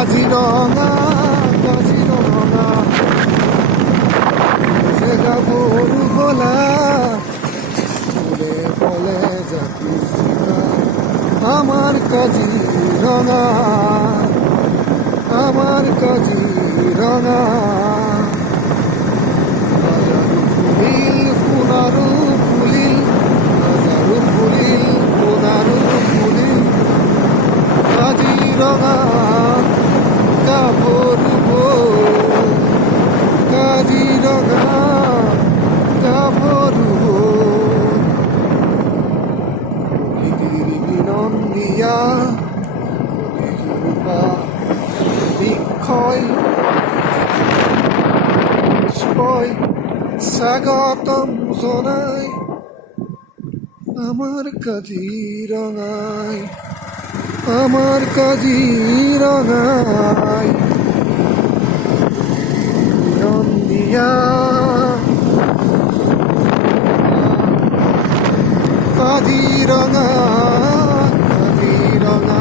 কাজিৰঙা কাজিৰঙা জেগা ভৰু গলা ফুলে ফলে জাতি চিকা আমাৰ কাজিৰঙা আমাৰ কাজিৰঙা সোণাৰু ফুলিল হাজাৰো ফুলিল সোণাৰু ফুলিল কাজিৰঙা গাভৰু কাজিৰঙা গাভৰু বিনন্দীয়া অভিযোগা বিক্ষয় স্বাগতম জনাই আমাৰ কাজিৰঙায় আমাৰ কাজিৰঙায় বিনন্দীয়া কাজিৰঙা কাজিৰঙা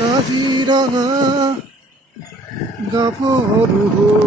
কাজিৰঙা গাভৰু